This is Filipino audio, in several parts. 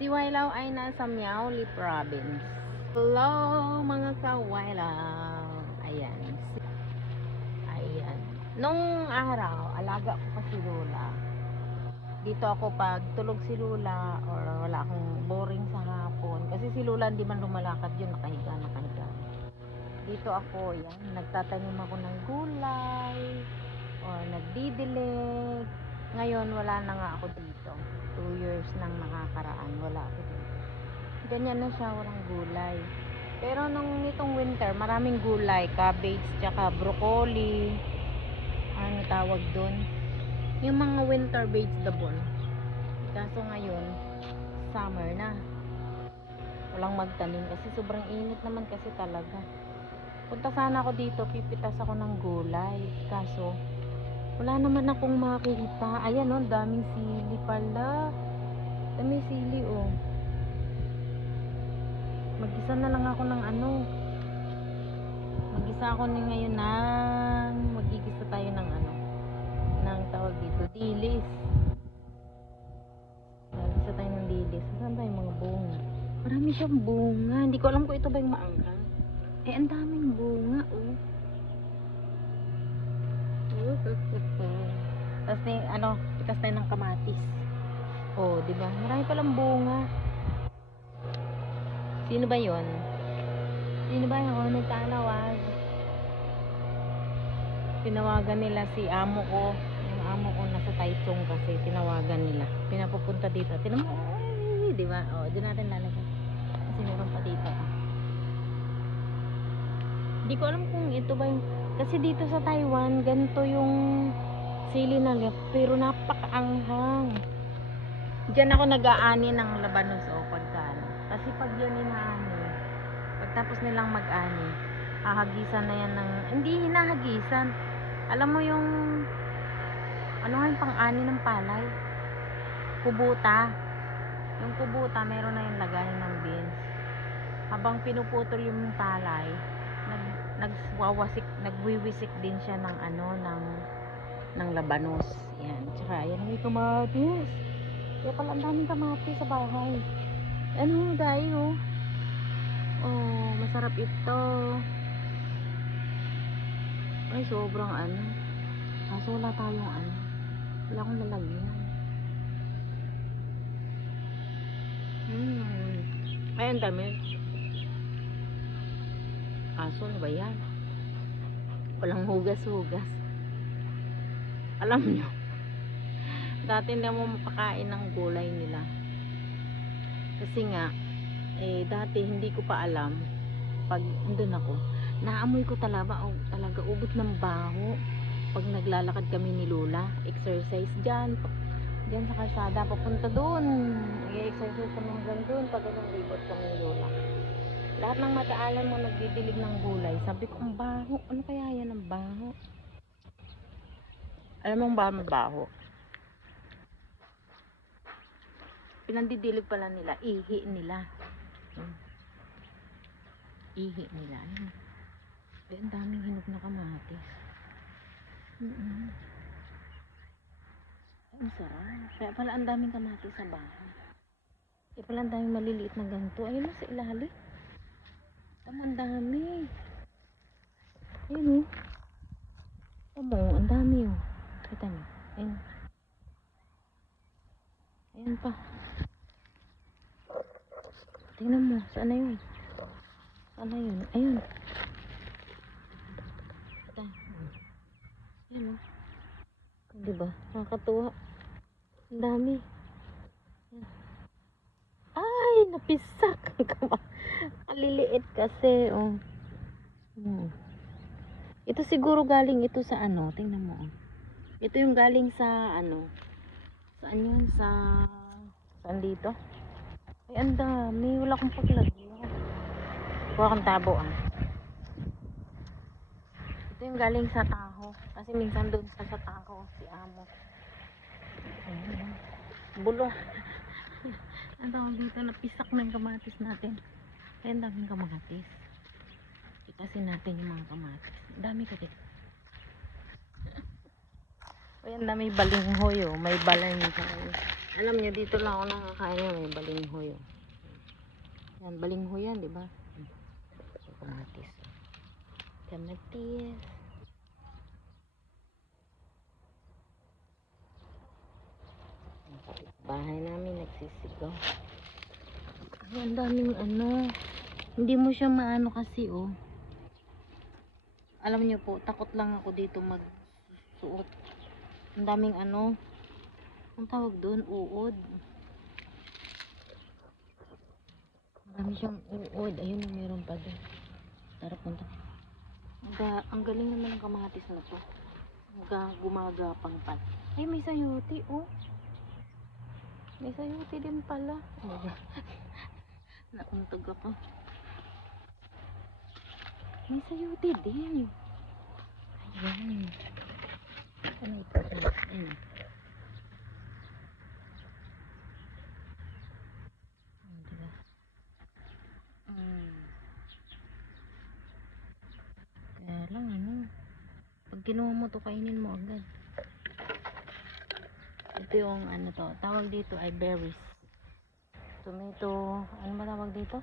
Si Wailaw ay nasa Miaoli Province. Hello mga ka-Wailaw. Ayan. Ayan. Nung araw, alaga ko pa si Lula. Dito ako pag tulog si Lula or wala akong boring sa hapon. Kasi si Lula hindi man lumalakad yun. Nakahiga. Dito ako, yan. Nagtatanim ako ng gulay or nagdidilig. Ngayon, wala na nga ako dito. 2 years nang nakakaraan. Wala ako dito. Ganyan na siya, walang gulay. Pero nung nitong winter, maraming gulay. Cabbage, tsaka broccoli. Ano tawag doon? Yung mga winter vegetable. Kaso ngayon, summer na. Walang magtanim kasi sobrang init naman kasi talaga. Punta sana ako dito, pipitas ako ng gulay. Kaso, wala naman akong makita. Ayan o, daming sili pala. Daming sili o. Mag-isa na lang ako ng ano. Mag-isa ako na ngayon ng magigisa tayo ng ano. Ng tawag dito, dilis. Mag-isa tayo ng dilis. Saan ba yung mga bunga? Marami siyang bunga. Hindi ko alam kung ito ba yung maanghang. Eh, ang daming bunga, oh. Tapos na ano, pitas tayo ng kamatis. Oh, diba? Marami palang bunga. Sino ba yon? Sino ba yun? Nagtatawag. Tinawagan nila si amo ko. Yung amo ko nasa Taichung kasi tinawagan nila. Pinapupunta dito. Tinan mo, ay, diba? Oh, doon natin lalagay. Kasi meron pa dito. Hindi ko alam kung ito ba yung... Kasi dito sa Taiwan, ganito yung sili na liap. Pero napakaanghang. Diyan ako nag-aani ng labanos o pagkano. Kasi pag yan inaani, pagtapos nilang mag-ani, hahagisan na yan ng... Hindi hinahagisan. Alam mo yung... Ano nga yung pang-ani ng palay? Kubuta. Yung kubuta, meron na yung lagayan ng beans. Habang pinuputol yung palay, nagwiwisik din siya ng ano ng labanos. Yan. Tsaka yan may kamatis. Kaya pala ang daming kamatis sa bahay. Ano dahil oh. Oh, masarap ito. Ay sobrang ano. Kaso wala tayong ano. Wala akong lalagyan. Ay ang dami. Kaso ano ba yan? Walang hugas-hugas. Alam nyo, dati hindi mo mapakain ng gulay nila. Kasi nga, dati hindi ko pa alam, pag andun ako, naamoy ko talaga ubot ng baho. Pag naglalakad kami ni Lola, exercise dyan sa kalsada, papunta doon. Nag-exercise kami hanggang doon, pag anong ribot kami ni Lola. Lahat ng mataalan mo nagdidilig ng gulay. Sabi ko, ang baho. Ano kaya yan ang baho? Alam mo ang baho? Pinandidilig pala nila. Ihi nila. Ihi nila. Ayun. Ang daming hinog na kamatis. Ang sarap. Kaya pala ang daming kamatis sa bahay. Kaya pala ang daming maliliit na ganito. Ayun na sa ilalim. Ang dami. Ayun oh. Ang dami oh. Kita niyo. Ayun. Ayun pa. Tingnan mo. Saan na yun? Saan na yun? Ayun. Ayun oh. Diba? Nakakatuwa. Ang dami. Ay, napisak. Kaliliit kasi oh. Ito siguro galing ito sa ano, tingnan mo oh. Ito yung galing sa ano, saan yun, saan dito? Ay ang dami, wala akong paglagyan. Kuha akong tabo ah. Ito yung galing sa Taho, kasi minsan doon sa Taho si amo. Bulo. Ang tawag dito, napisak na yung kamatis natin. Ay ang daming kamatis. Itasin natin yung mga kamatis. Dami kasi. Ay, ang dami balinghoy oh. May balinghoy. Alam niyo, dito lang ako nakakain yung may balinghoy. Oh. Yan, balinghoy yan, di ba? Kamatis. Kamatis. Bahay namin nagsisigaw. Ay, ang daming ano. Hindi mo siya maano kasi oh. Alam niyo po, takot lang ako dito magsuot. Ang daming ano. Ang tawag doon, uod. Marami siyang uod. Ayun, meron pa doon. Tara, punta. Ang galing naman ng kamatis na to. Gumagapang pa. Ay, may sayuti oh. May sayuti din pala. Nauntog ako. May sayuti din. Ayan. Ano ito? Ayan. Diba? Kaya lang ano. Pag kinuha mo to, kainin mo agad. Ito yung ano to. Tawag dito ay berries. Tomato. Ano ba tawag dito?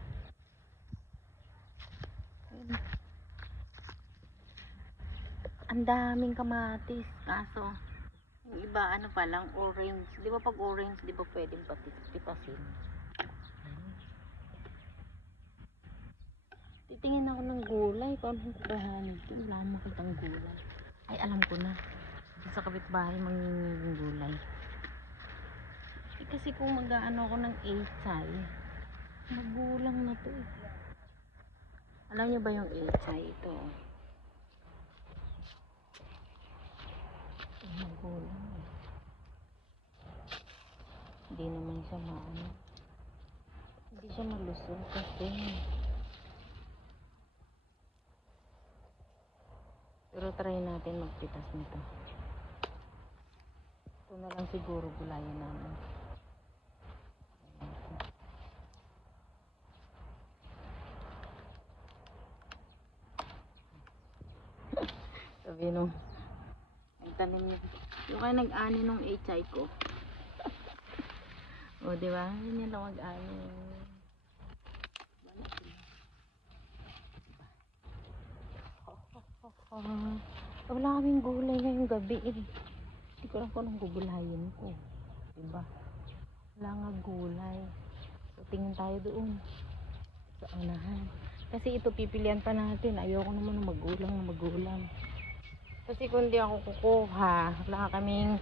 Ang daming kamatis. Kaso, yung iba ano pa lang, orange. Di ba pag orange, di ba pwedeng pitasin? Titingin ako ng gulay. Paano kung kukahanin? Wala makitang gulay. Ay, alam ko na. Sa kapitbahay manginging gulay. Eh, kasi kung mag-aano ako ng echay, magulang na to eh. Alam nyo ba yung echay ito? Magulang eh. Hindi naman siya maano. Hindi siya malusog kasi. Pero try natin magpitas nito. Ito na lang siguro gulayan namin. Sabi nung nagtanim niya. Yung kaya nag-ani nung echay ko. O diba? Yun yan lang mag-ani. Wala kaming gulay ngayong gabi eh. Hindi ko lang kung anong gugulayin ko. Diba? Wala nga gulay. So tingin tayo doon sa unahan. Kasi ito pipilian pa natin. Ayoko naman ng magulang. Kasi kung di ako kukuha, wala kaming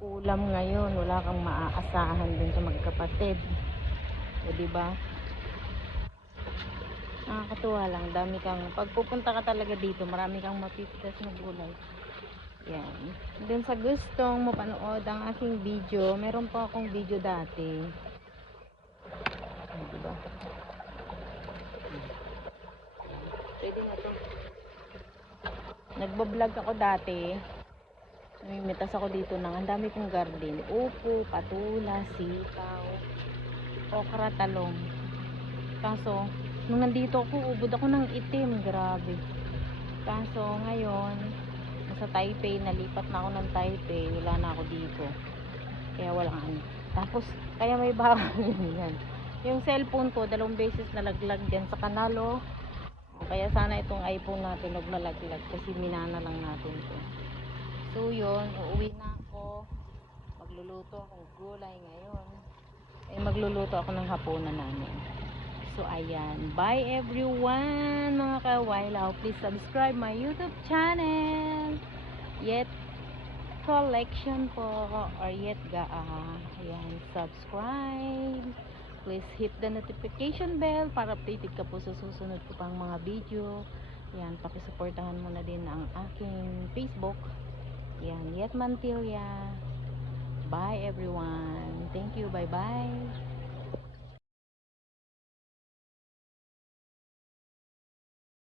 ulam ngayon. Wala kang maaasahan din sa magkapatid. O diba? Nakakatuwa lang, dami kang pag pupunta ka talaga dito, marami kang mapipitas na gulay. Yan. Dun sa gustong mapanood ang aking video, meron pa akong video dati. Diba? Pwede na to. Nagbablog ako dati. Namimitas ako dito ng ang dami kong garden. Upo, patula, sitaw, okra, talong. Kaso nung nandito ako, ubod ako ng itim. Grabe. Kaso ngayon, nasa Taipei, nalipat na ako ng Taipei. Wala na ako dito. Kaya walang ano. Tapos, kaya may bakal yan. Yung cellphone ko, 2 beses nalaglag dyan sa kanalo. Kaya sana itong iPhone natin huwag malaglag. Kasi minana lang natin to. So yun, uuwi na ako. Magluluto akong gulay ngayon. Magluluto ako ng hapunan namin. So, ayan. Bye, everyone, mga kawailaw. Please subscribe my YouTube channel. Yet Collection po. Or Yet Ayan, subscribe. Please hit the notification bell para updated ka po sa susunod ko pang mga video. Ayan, pakisuportahan mo na din ang aking Facebook. Ayan, Yet Mantilla. Bye, everyone. Thank you. Bye-bye.